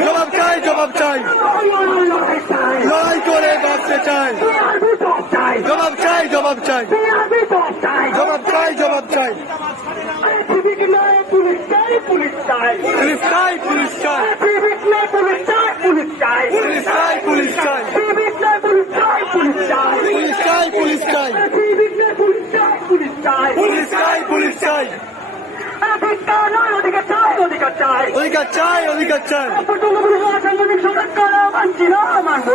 জবাব চাই জবাব চাই লড়াই করে বাঁচতে চাই জবাব চাই জবাব চাই জবাব চাই জবাব চাই পুলিশ চাই পুলিশ চাই পুলিশ চাই পুলিশ চাই পুলিশ চাই পুলিশ চাই পুলিশ চাই পুলিশ চাই পুলিশ চাই পুলিশ চাই পুলিশ চাই পুলিশ চাই পুলিশ চাই অধিকার চাই অধিকার চাই। সাংগঠনিক সদস্যরা মানছি না মানবো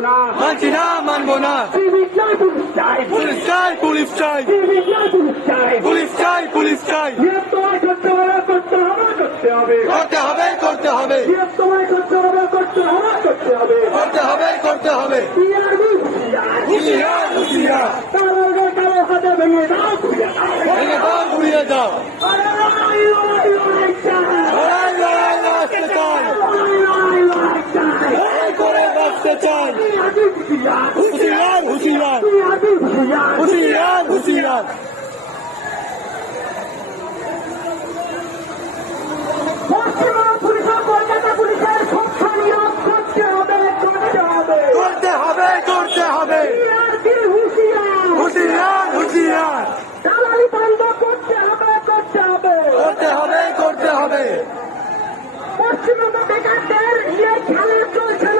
না। মানছি না মানবো না। পুলিশ চাই। পুলিশ চাই পুলিশ চাই। পুলিশ চাই। করতে হবে করতে হবে করতে হবে। করতে হবে হুশিয়ার। হুশিয়ার ভেঙে দাও ঘুরিয়ে দাও। করতে চাই হুঁশিয়ার। হুঁশিয়ার হুঁশিয়ার। হুঁশিয়ার করতে হবে। করতে হবে হুঁশিয়ার হুঁশিয়ার। করতে হবে করতে হবে। পশ্চিমবঙ্গ বেকারদের ইয়ের খেলা চলছে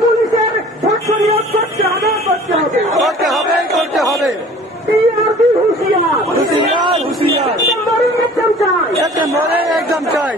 পুলিশের আদায় করতে হবে। করতে হবে করতে হবে। হুঁশিয়ার। হুঁশিয়ার একদম চাই। একদম চাই।